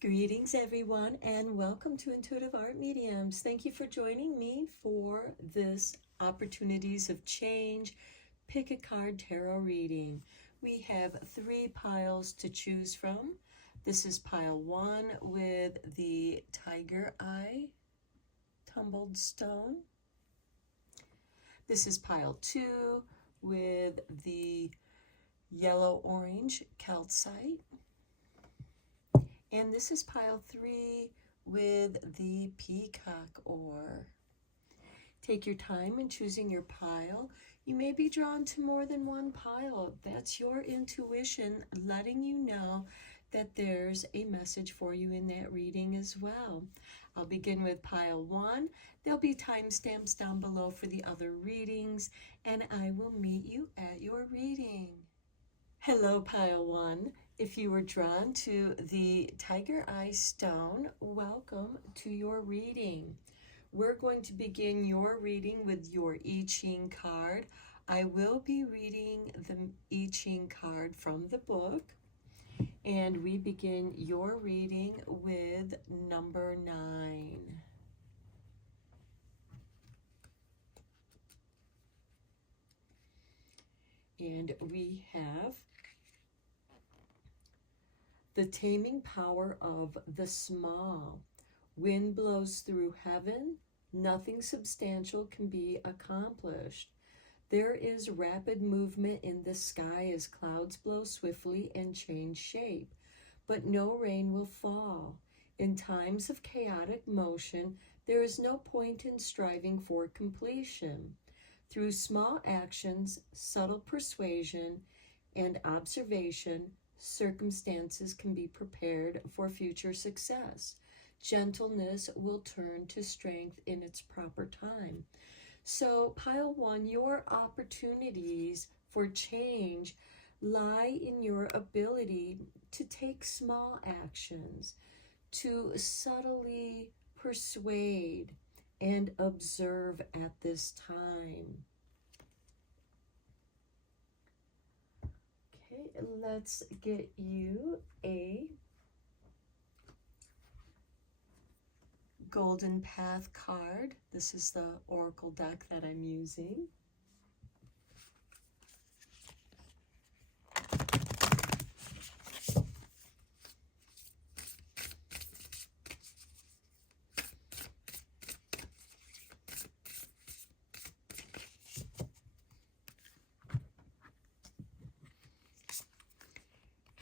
Greetings, everyone, and welcome to Intuitive Art Mediums. Thank you for joining me for this Opportunities of Change Pick a Card Tarot reading. We have 3 piles to choose from. This is pile 1 with the Tiger Eye Tumbled Stone. This is pile 2 with the Yellow-Orange Calcite. And this is pile 3 with the Peacock Ore. Take your time in choosing your pile. You may be drawn to more than one pile. That's your intuition letting you know that there's a message for you in that reading as well. I'll begin with pile 1. There'll be timestamps down below for the other readings, and I will meet you at your reading. Hello, pile 1. If you were drawn to the Tiger Eye Stone, welcome to your reading. We're going to begin your reading with your I Ching card. I will be reading the I Ching card from the book, and we begin your reading with number 9. And we have the taming power of the small. Wind blows through heaven. Nothing substantial can be accomplished. There is rapid movement in the sky as clouds blow swiftly and change shape, but no rain will fall. In times of chaotic motion, there is no point in striving for completion. Through small actions, subtle persuasion, and observation, circumstances can be prepared for future success. Gentleness will turn to strength in its proper time. So, pile 1, your opportunities for change lie in your ability to take small actions, to subtly persuade and observe at this time. Okay, let's get you a Golden Path card. This is the Oracle deck that I'm using.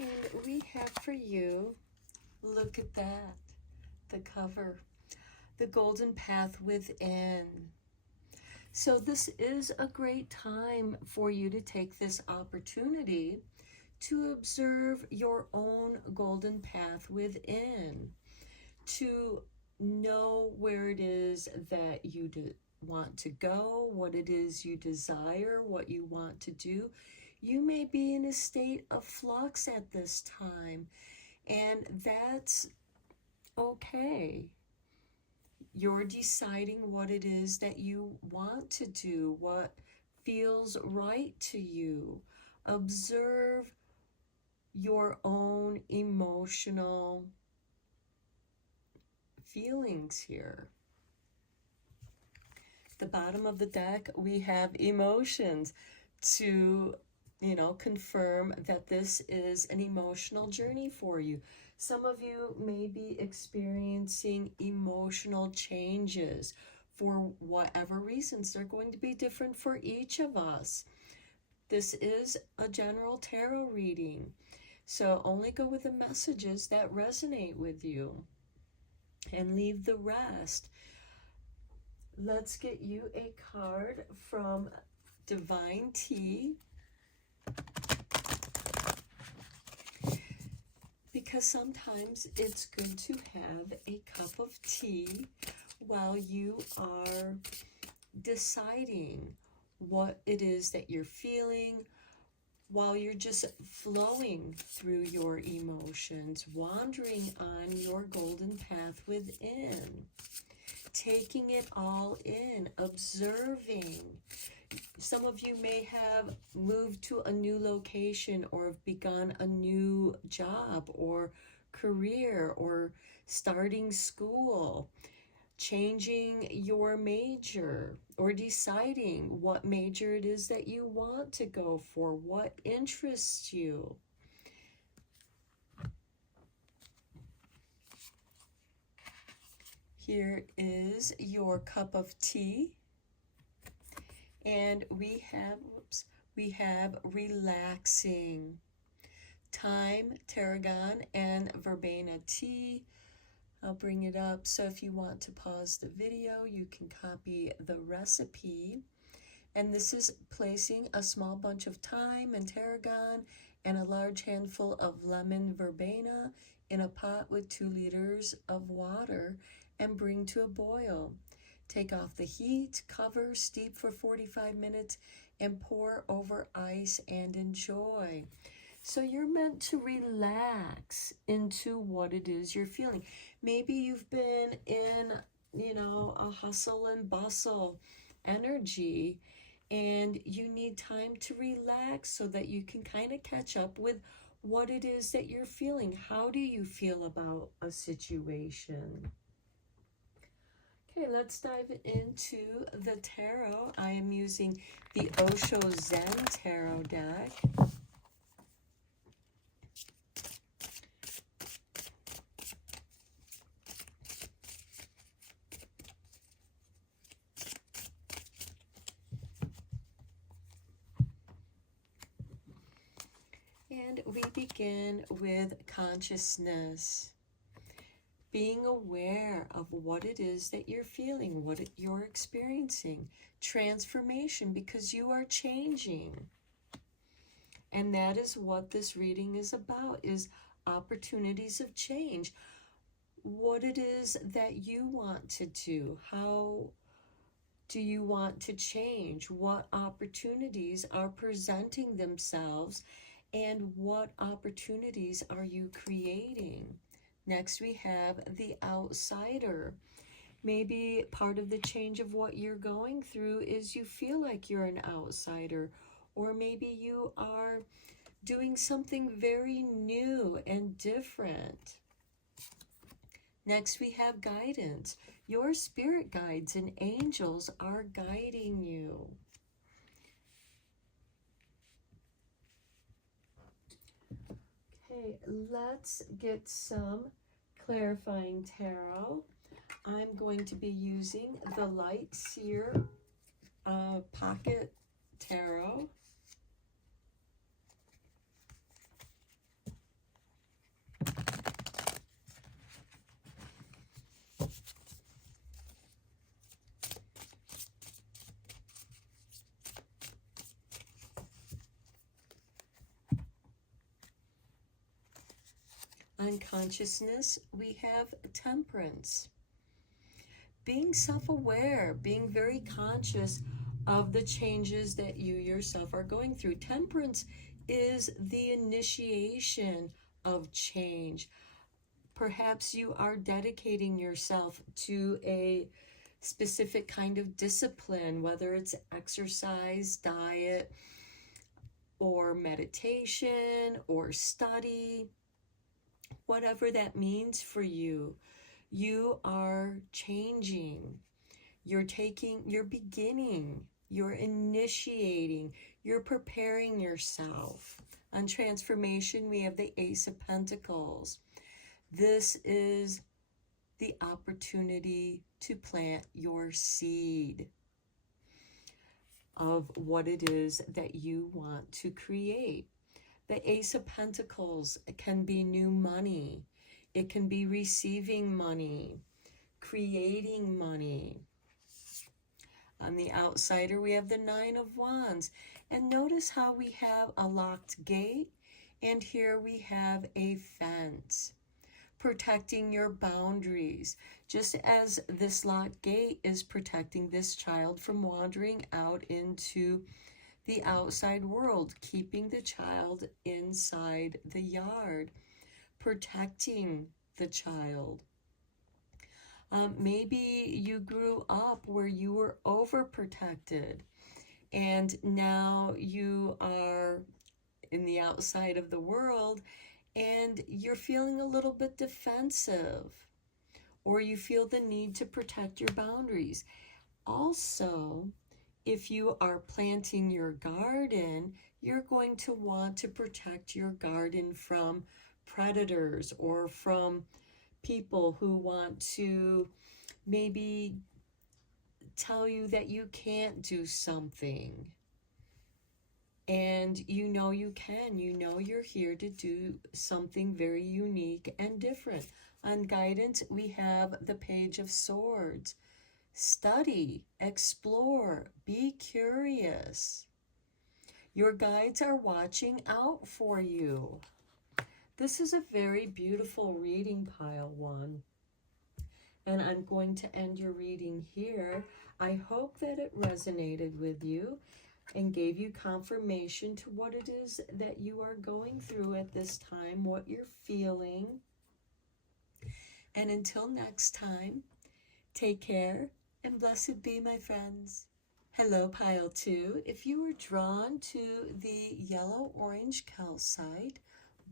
And we have for you, look at that, the cover, the Golden Path Within. So this is a great time for you to take this opportunity to observe your own golden path within, to know where it is that you want to go, what it is you desire, what you want to do. You may be in a state of flux at this time, and that's okay. You're deciding what it is that you want to do, what feels right to you. Observe your own emotional feelings here. At the bottom of the deck, we have emotions to, confirm that this is an emotional journey for you. Some of you may be experiencing emotional changes for whatever reasons. They're going to be different for each of us. This is a general tarot reading, so only go with the messages that resonate with you and leave the rest. Let's get you a card from Divine Tea, because sometimes it's good to have a cup of tea while you are deciding what it is that you're feeling, while you're just flowing through your emotions, wandering on your golden path within, taking it all in, observing. Some of you may have moved to a new location or have begun a new job or career or starting school, changing your major, or deciding what major it is that you want to go for, what interests you. Here is your cup of tea. And we have relaxing. Thyme, tarragon, and verbena tea. I'll bring it up, so if you want to pause the video, you can copy the recipe. And this is placing a small bunch of thyme and tarragon and a large handful of lemon verbena in a pot with 2 liters of water and bring to a boil. Take off the heat, cover, steep for 45 minutes, and pour over ice and enjoy. So you're meant to relax into what it is you're feeling. Maybe you've been in, a hustle and bustle energy, and you need time to relax so that you can kind of catch up with what it is that you're feeling. How do you feel about a situation? Okay, let's dive into the tarot. I am using the Osho Zen Tarot deck. And we begin with consciousness. Being aware of what it is that you're feeling, what you're experiencing. Transformation, because you are changing. And that is what this reading is about, is opportunities of change. What it is that you want to do. How do you want to change? What opportunities are presenting themselves, and what opportunities are you creating? Next, we have the outsider. Maybe part of the change of what you're going through is you feel like you're an outsider, or maybe you are doing something very new and different. Next, we have guidance. Your spirit guides and angels are guiding you. Okay, let's get some clarifying tarot. I'm going to be using the Light Seer Pocket Tarot. On consciousness, we have temperance. Being self-aware, being very conscious of the changes that you yourself are going through. Temperance is the initiation of change. Perhaps you are dedicating yourself to a specific kind of discipline, whether it's exercise, diet, or meditation, or study. Whatever that means for you, you are changing. You're beginning, you're initiating, you're preparing yourself. On transformation, we have the Ace of Pentacles. This is the opportunity to plant your seed of what it is that you want to create. The Ace of Pentacles can be new money. It can be receiving money, creating money. On the outsider, we have the Nine of Wands. And notice how we have a locked gate, and here we have a fence, protecting your boundaries, just as this locked gate is protecting this child from wandering out into the outside world, keeping the child inside the yard, protecting the child. Maybe you grew up where you were overprotected, and now you are in the outside of the world, and you're feeling a little bit defensive, or you feel the need to protect your boundaries. Also, if you are planting your garden, you're going to want to protect your garden from predators or from people who want to maybe tell you that you can't do something. And you know you can. You know you're here to do something very unique and different. On guidance, we have the Page of Swords. Study, explore, be curious. Your guides are watching out for you. This is a very beautiful reading, Pile 1. And I'm going to end your reading here. I hope that it resonated with you and gave you confirmation to what it is that you are going through at this time, what you're feeling. And until next time, take care and blessed be, my friends. Hello, Pile 2. If you were drawn to the yellow-orange calcite,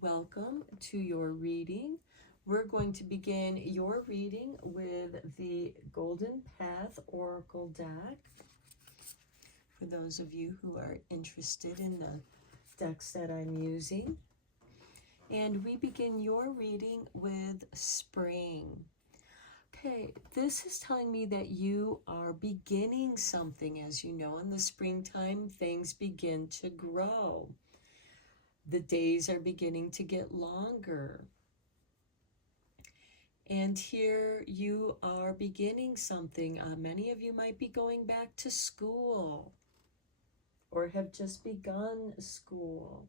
welcome to your reading. We're going to begin your reading with the Golden Path Oracle deck. For those of you who are interested in the decks that I'm using. And we begin your reading with Spring. Okay, this is telling me that you are beginning something. As you know, in the springtime, things begin to grow. The days are beginning to get longer. And here you are beginning something. Many of you might be going back to school or have just begun school.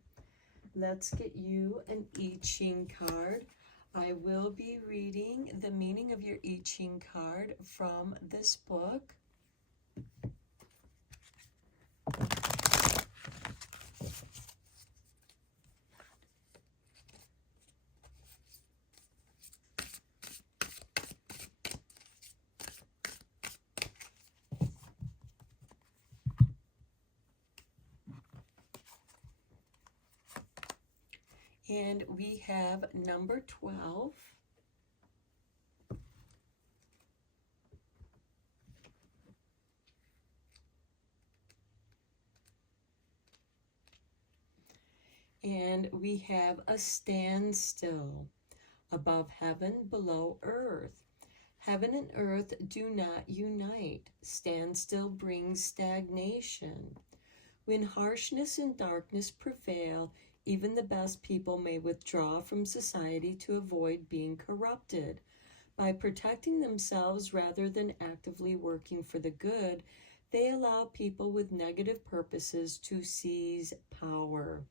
Let's get you an I Ching card. I will be reading the meaning of your I Ching card from this book. And we have number 12. And we have a standstill. Above heaven, below earth. Heaven and earth do not unite. Standstill brings stagnation. When harshness and darkness prevail, even the best people may withdraw from society to avoid being corrupted. By protecting themselves rather than actively working for the good, they allow people with negative purposes to seize power.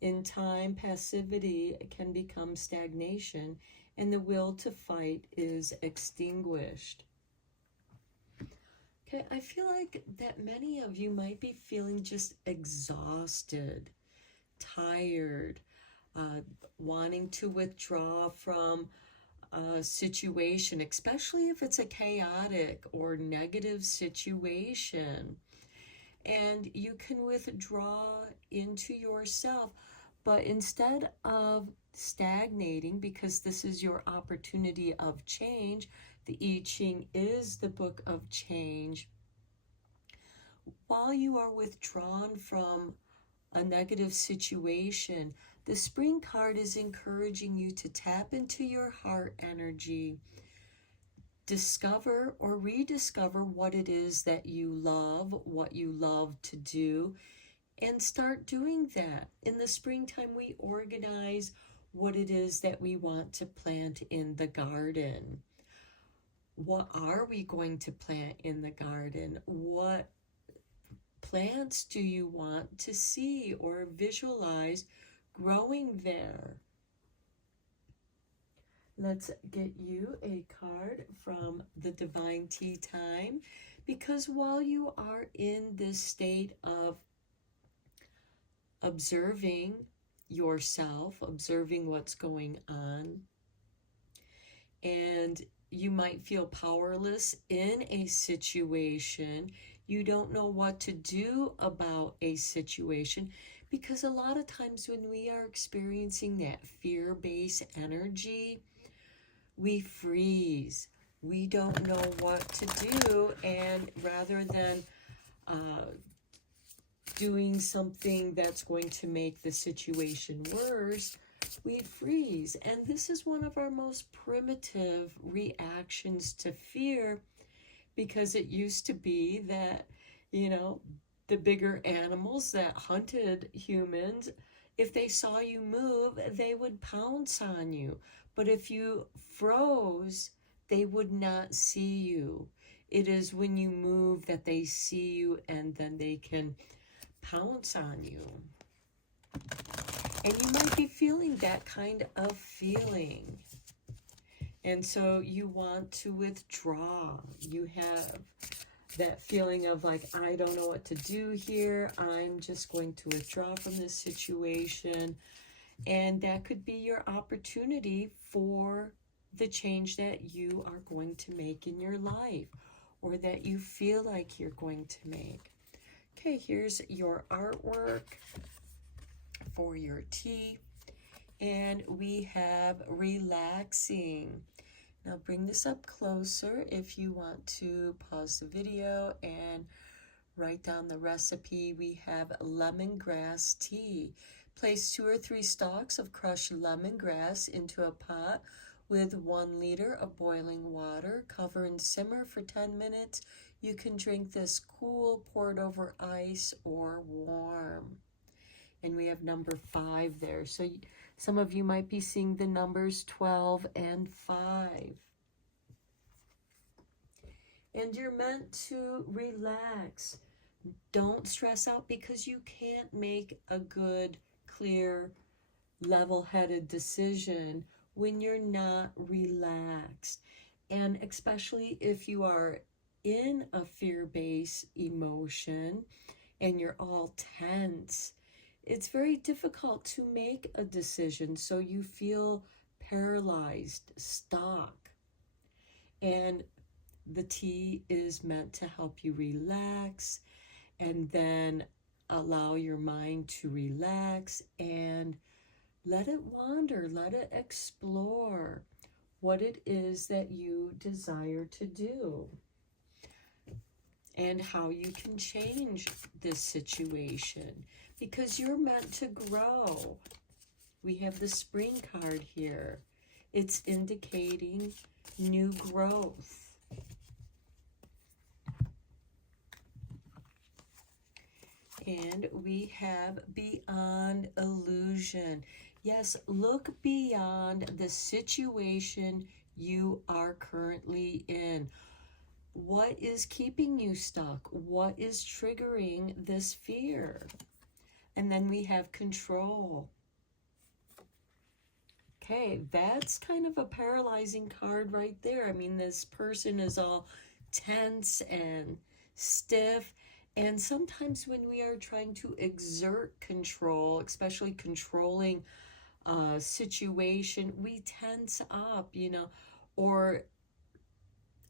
In time, passivity can become stagnation, and the will to fight is extinguished. Okay, I feel like that many of you might be feeling just exhausted, tired, wanting to withdraw from a situation, especially if it's a chaotic or negative situation. And you can withdraw into yourself, but instead of stagnating, because this is your opportunity of change, the I Ching is the book of change. While you are withdrawn from a negative situation, the Spring card is encouraging you to tap into your heart energy, discover or rediscover what it is that you love, what you love to do, and start doing that. In the springtime, we organize what it is that we want to plant in the garden. What are we going to plant in the garden? What plants do you want to see or visualize growing there? Let's get you a card from the Divine Tea Time, because while you are in this state of observing yourself, observing what's going on, and you might feel powerless in a situation, you don't know what to do about a situation Because a lot of times when we are experiencing that fear-based energy, we freeze. We don't know what to do, and rather than doing something that's going to make the situation worse, we freeze. And this is one of our most primitive reactions to fear, because it used to be that, you know, the bigger animals that hunted humans, if they saw you move, they would pounce on you. But if you froze, they would not see you. It is when you move that they see you, and then they can pounce on you. And you might be feeling that kind of feeling. And so you want to withdraw. You have that feeling of like, I don't know what to do here. I'm just going to withdraw from this situation. And that could be your opportunity for the change that you are going to make in your life, or that you feel like you're going to make. Okay, here's your artwork for your tea. And we have relaxing. Now bring this up closer if you want to pause the video and write down the recipe. We have lemongrass tea. Place 2 or 3 stalks of crushed lemongrass into a pot with 1 liter of boiling water. Cover and simmer for 10 minutes. You can drink this cool, poured over ice, or warm. And we have number 5 there. So some of you might be seeing the numbers 12 and 5. And you're meant to relax. Don't stress out, because you can't make a good, clear, level-headed decision when you're not relaxed. And especially if you are in a fear-based emotion and you're all tense, it's very difficult to make a decision. So you feel paralyzed, stuck. And the tea is meant to help you relax, and then allow your mind to relax and let it wander, let it explore what it is that you desire to do and how you can change this situation, because you're meant to grow. We have the spring card here. It's indicating new growth. And we have beyond illusion. Yes, look beyond the situation you are currently in. What is keeping you stuck? What is triggering this fear? And then we have control. Okay, that's kind of a paralyzing card right there. I mean, this person is all tense and stiff. And sometimes when we are trying to exert control, especially controlling a situation, we tense up, you know, or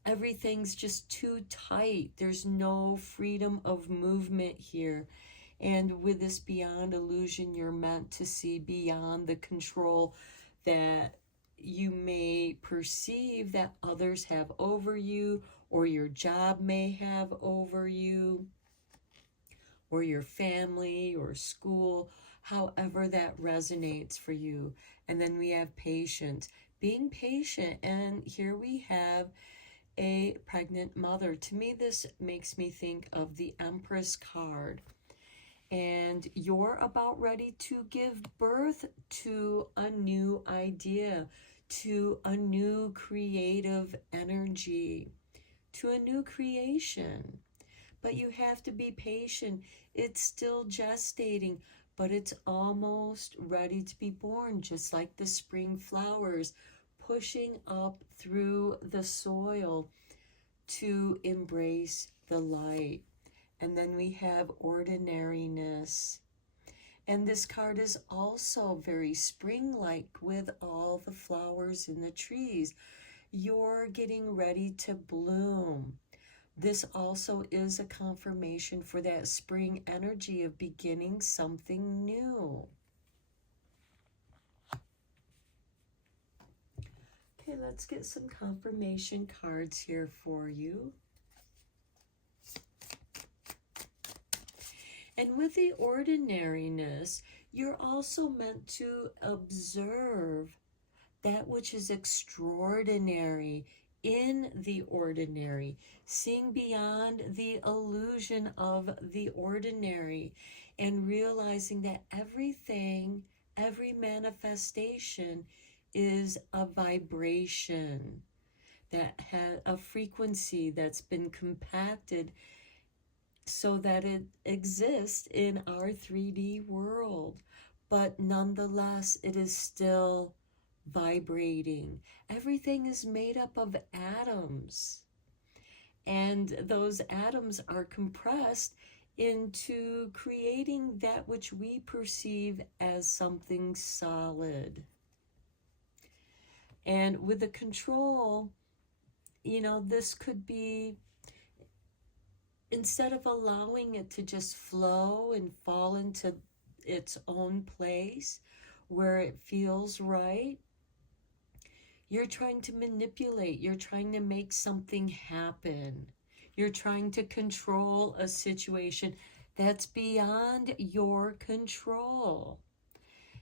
everything's just too tight. There's no freedom of movement here. And with this beyond illusion, you're meant to see beyond the control that you may perceive that others have over you, or your job may have over you, or your family or school, however that resonates for you. And then we have patience, being patient. And here we have a pregnant mother. To me, this makes me think of the Empress card. And you're about ready to give birth to a new idea, to a new creative energy, to a new creation. But you have to be patient. It's still gestating, but it's almost ready to be born, just like the spring flowers pushing up through the soil to embrace the light. And then we have ordinariness. And this card is also very spring-like with all the flowers in the trees. You're getting ready to bloom. This also is a confirmation for that spring energy of beginning something new. Okay, let's get some confirmation cards here for you. And with the ordinariness, you're also meant to observe that which is extraordinary in the ordinary, seeing beyond the illusion of the ordinary, and realizing that everything, every manifestation is a vibration that has a frequency that's been compacted so that it exists in our 3D world. But nonetheless, it is still vibrating. Everything is made up of atoms, and those atoms are compressed into creating that which we perceive as something solid. And with the control, this could be, instead of allowing it to just flow and fall into its own place where it feels right, you're trying to manipulate, you're trying to make something happen. You're trying to control a situation that's beyond your control.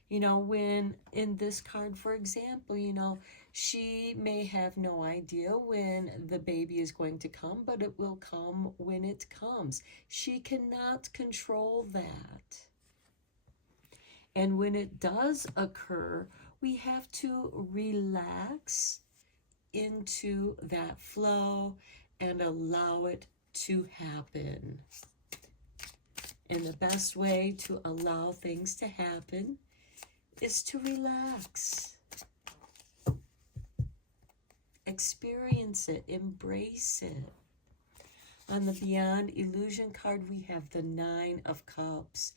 When in this card, for example, she may have no idea when the baby is going to come, but it will come when it comes. She cannot control that. And when it does occur, we have to relax into that flow and allow it to happen. And the best way to allow things to happen is to relax. Experience it, embrace it. On the Beyond Illusion card, we have the 9 of Cups.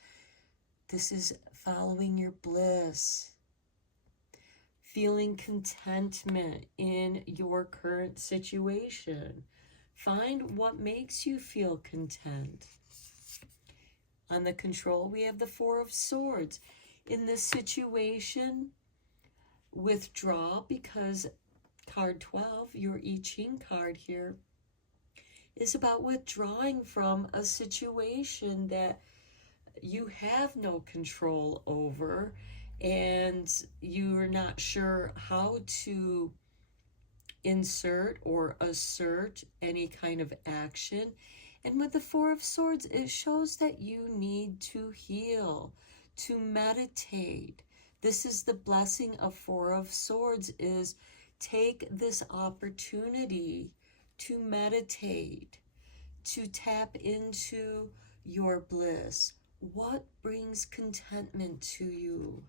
This is following your bliss, feeling contentment in your current situation. Find what makes you feel content. On the Control, we have the 4 of Swords. In this situation, withdraw, because card 12, your I Ching card here, is about withdrawing from a situation that you have no control over, and you're not sure how to insert or assert any kind of action. And with the 4 of Swords, it shows that you need to heal, to meditate. This is the blessing of 4 of Swords, is take this opportunity to meditate, to tap into your bliss. What brings contentment to you?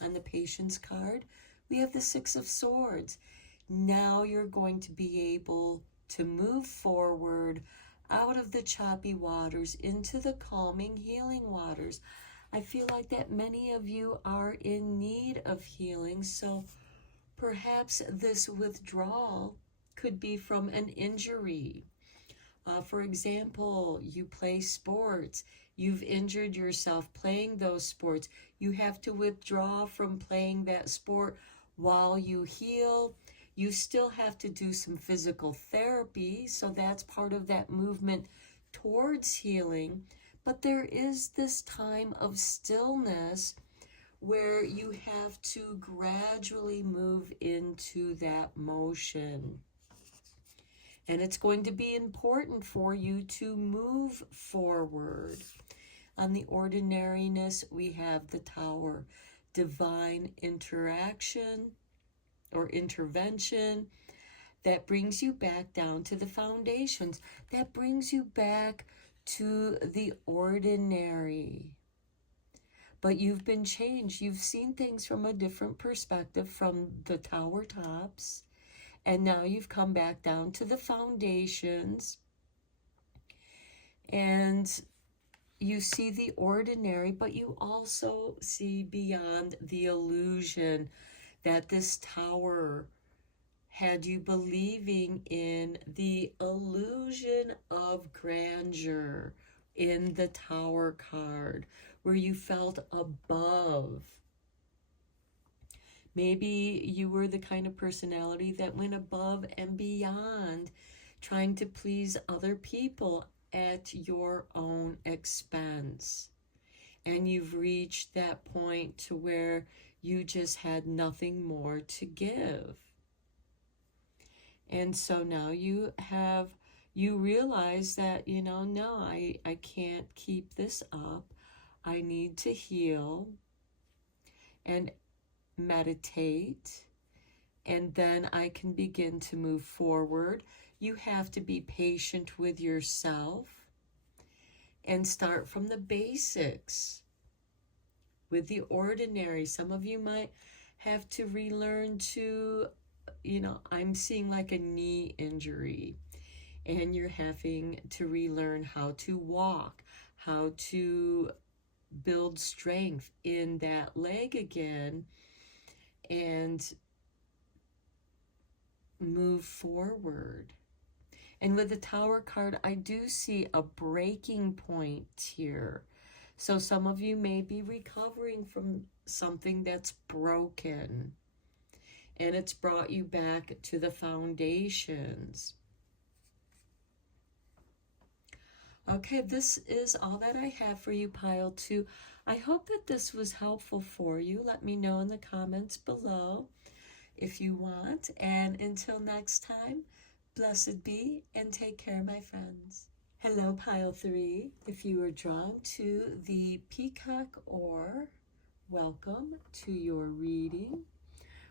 On the Patience card, we have the 6 of Swords. Now you're going to be able to move forward out of the choppy waters into the calming, healing waters. I feel like that many of you are in need of healing, so perhaps this withdrawal could be from an injury. For example, you play sports, you've injured yourself playing those sports. You have to withdraw from playing that sport while you heal. You still have to do some physical therapy, so that's part of that movement towards healing. But there is this time of stillness where you have to gradually move into that motion. And it's going to be important for you to move forward. On the Ordinariness, we have the Tower, divine interaction or intervention that brings you back down to the foundations, that brings you back to the ordinary. But you've been changed. You've seen things from a different perspective from the tower tops, and now you've come back down to the foundations, and you see the ordinary, but you also see beyond the illusion that this tower had you believing in the illusion of grandeur in the Tower card, where you felt above. Maybe you were the kind of personality that went above and beyond, trying to please other people at your own expense. And you've reached that point to where you just had nothing more to give. And so now you realize that, no, I can't keep this up. I need to heal and meditate, and then I can begin to move forward. You have to be patient with yourself and start from the basics with the ordinary. Some of you might have to relearn to, I'm seeing like a knee injury, and you're having to relearn how to walk, how to build strength in that leg again, and move forward. And with the Tower card, I do see a breaking point here. So some of you may be recovering from something that's broken, and it's brought you back to the foundations. Okay, this is all that I have for you, Pile 2. I hope that this was helpful for you. Let me know in the comments below if you want. And until next time, blessed be and take care, my friends. Hello, Pile 3. If you are drawn to the peacock oar, welcome to your reading.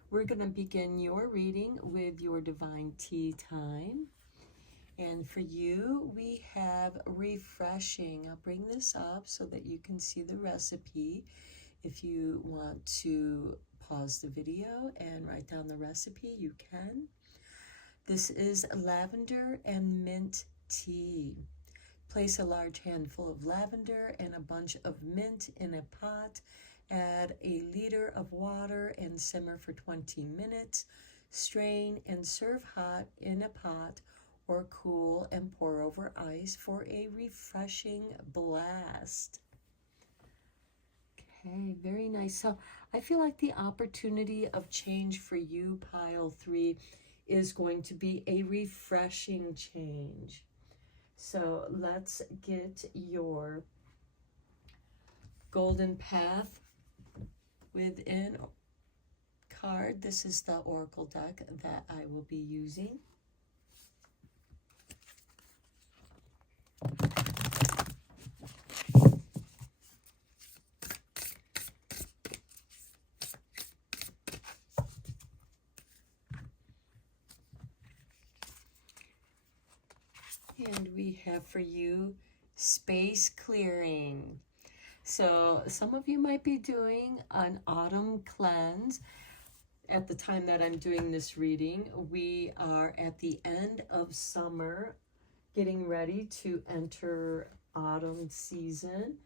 We're going to begin your reading with your divine tea time. And for you, we have refreshing. I'll bring this up so that you can see the recipe. If you want to pause the video and write down the recipe, you can. This is lavender and mint tea. Place a large handful of lavender and a bunch of mint in a pot. Add a liter of water and simmer for 20 minutes. Strain and serve hot in a pot, or cool and pour over ice for a refreshing blast. Okay, very nice. So I feel like the opportunity of change for you, Pile 3, is going to be a refreshing change. So let's get your golden path within card. This is the oracle deck that I will be using. And we have for you space clearing. So some of you might be doing an autumn cleanse. At the time that I'm doing this reading, we are at the end of summer, getting ready to enter autumn season.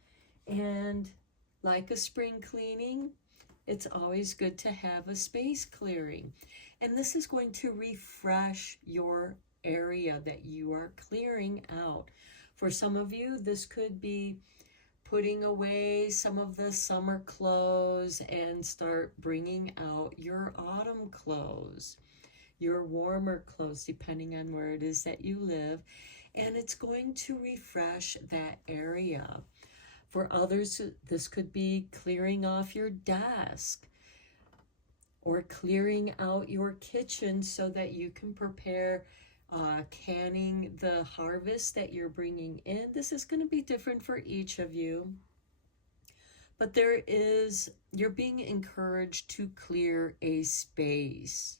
And like a spring cleaning, it's always good to have a space clearing. And this is going to refresh your area that you are clearing out. For some of you, this could be putting away some of the summer clothes and start bringing out your autumn clothes, your warmer clothes, depending on where it is that you live. And it's going to refresh that area. For others, this could be clearing off your desk or clearing out your kitchen so that you can prepare canning the harvest that you're bringing in. This is going to be different for each of you. But you're being encouraged to clear a space.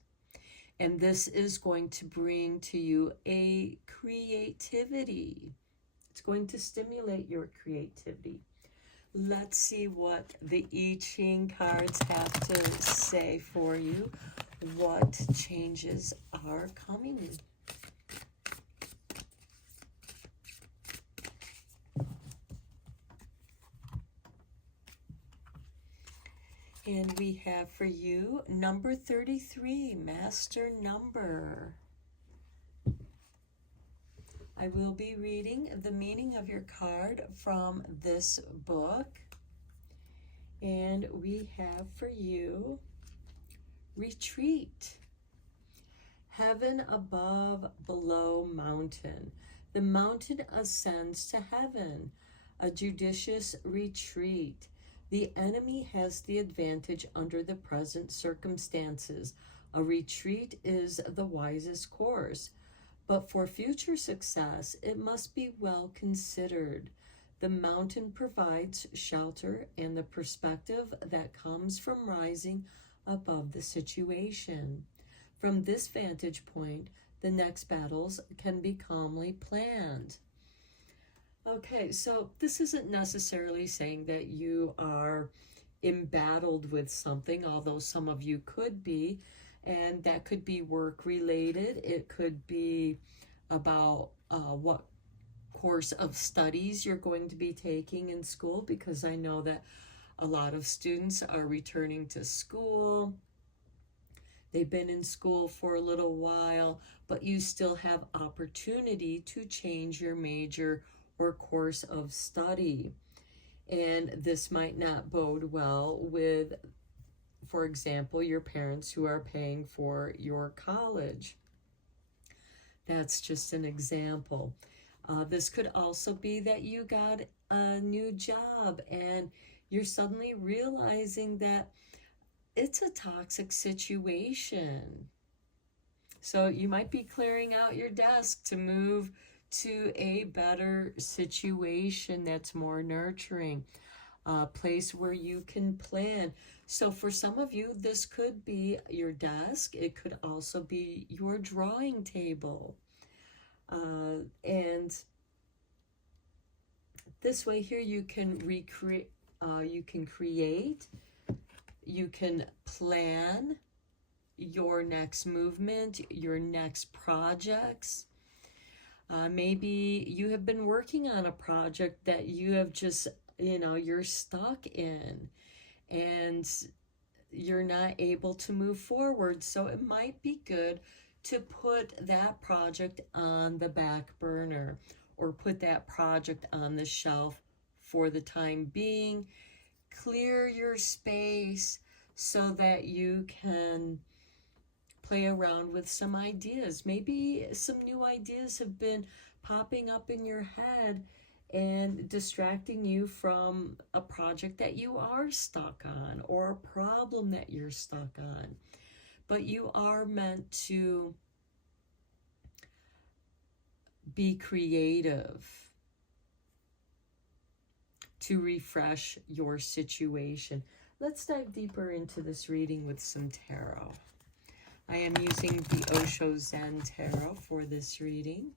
And this is going to bring to you a creativity. It's going to stimulate your creativity. Let's see what the I Ching cards have to say for you. What changes are coming? And we have for you number 33, Master Number. I will be reading the meaning of your card from this book. And we have for you Retreat. Heaven above, below mountain. The mountain ascends to heaven. A judicious retreat. The enemy has the advantage under the present circumstances. A retreat is the wisest course. But for future success, it must be well considered. The mountain provides shelter and the perspective that comes from rising above the situation. From this vantage point, the next battles can be calmly planned. Okay, so this isn't necessarily saying that you are embattled with something, although some of you could be, and that could be work related. It could be about what course of studies you're going to be taking in school, because I know that a lot of students are returning to school. They've been in school for a little while, but you still have opportunity to change your major or course of study. And this might not bode well with, for example, your parents who are paying for your college. That's just an example. This could also be that you got a new job and you're suddenly realizing that it's a toxic situation. So you might be clearing out your desk to move to a better situation that's more nurturing, a place where you can plan. So for some of you, this could be your desk. It could also be your drawing table. And this way here you can recreate, you can create, you can plan your next movement, your next projects. Maybe you have been working on a project that you have just, you're stuck in and you're not able to move forward. So it might be good to put that project on the back burner or put that project on the shelf for the time being. Clear your space so that you can play around with some ideas. Maybe some new ideas have been popping up in your head and distracting you from a project that you are stuck on or a problem that you're stuck on. But you are meant to be creative, to refresh your situation. Let's dive deeper into this reading with some tarot. I am using the Osho Zen Tarot for this reading.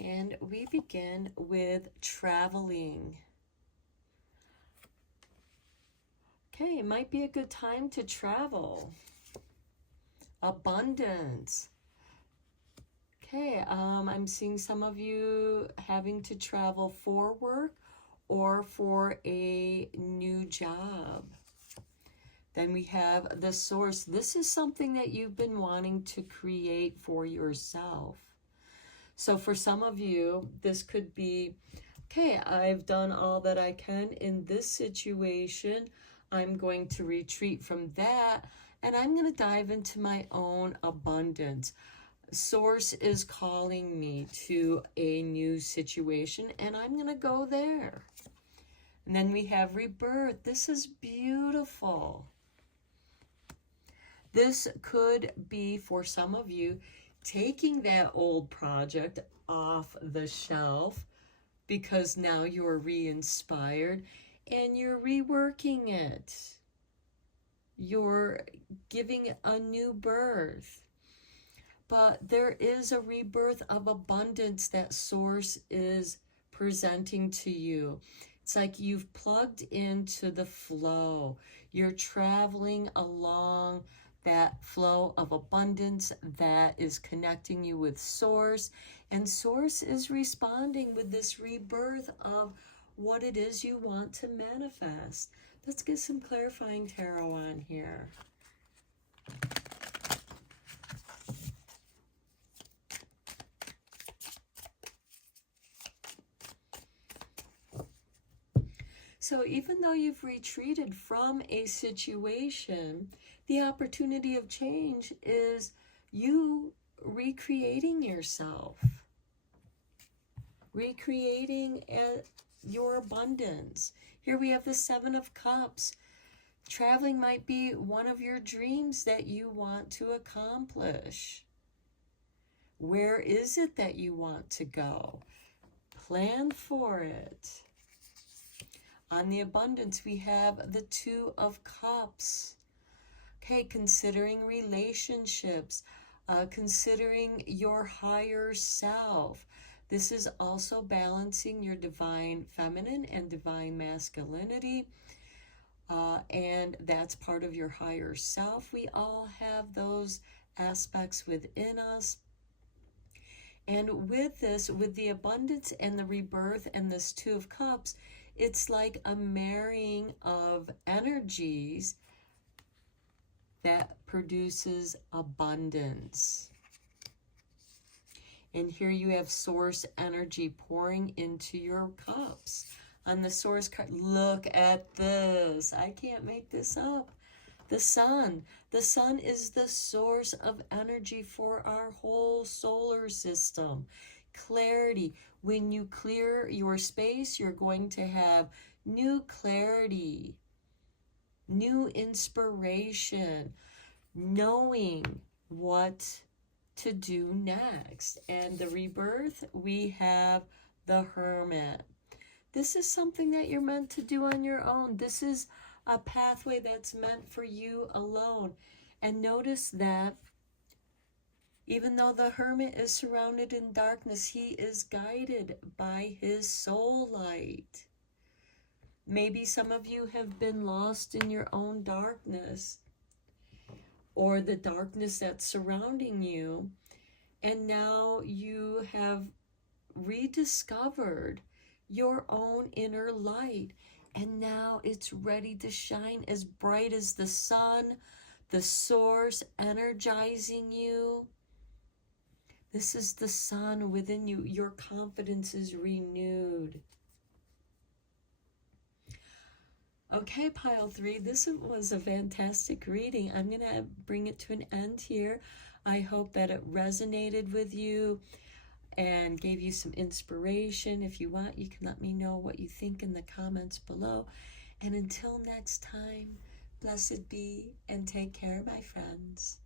And we begin with traveling. Okay, it might be a good time to travel. Abundance. Okay, I'm seeing some of you having to travel for work or for a new job. Then we have the source. This is something that you've been wanting to create for yourself. So for some of you, this could be, okay, I've done all that I can in this situation. I'm going to retreat from that, and I'm going to dive into my own abundance. Source is calling me to a new situation, and I'm going to go there. And then we have rebirth. This is beautiful. This could be, for some of you, taking that old project off the shelf because now you're re-inspired and you're reworking it. You're giving it a new birth. But there is a rebirth of abundance that Source is presenting to you. It's like you've plugged into the flow. You're traveling along that flow of abundance that is connecting you with Source. And Source is responding with this rebirth of what it is you want to manifest. Let's get some clarifying tarot on here. So even though you've retreated from a situation, the opportunity of change is you recreating yourself, recreating your abundance. Here we have the Seven of Cups. Traveling might be one of your dreams that you want to accomplish. Where is it that you want to go? Plan for it. On the abundance, we have the Two of Cups. Okay, considering relationships, considering your higher self. This is also balancing your divine feminine and divine masculinity. And that's part of your higher self. We all have those aspects within us. And with this, with the abundance and the rebirth and this Two of Cups, it's like a marrying of energies that produces abundance. And here you have Source energy pouring into your cups. On the Source card, look at this. I can't make this up. The Sun. The Sun is the source of energy for our whole solar system. Clarity. When you clear your space, you're going to have new clarity, new inspiration, knowing what to do next. And the rebirth, we have the Hermit. This is something that you're meant to do on your own. This is a pathway that's meant for you alone. And notice that even though the Hermit is surrounded in darkness, he is guided by his soul light. Maybe some of you have been lost in your own darkness, or the darkness that's surrounding you, and now you have rediscovered your own inner light, and now it's ready to shine as bright as the sun, the source energizing you. This is the sun within you. Your confidence is renewed. Okay, pile 3, this was a fantastic reading. I'm going to bring it to an end here. I hope that it resonated with you and gave you some inspiration. If you want, you can let me know what you think in the comments below. And until next time, blessed be and take care, my friends.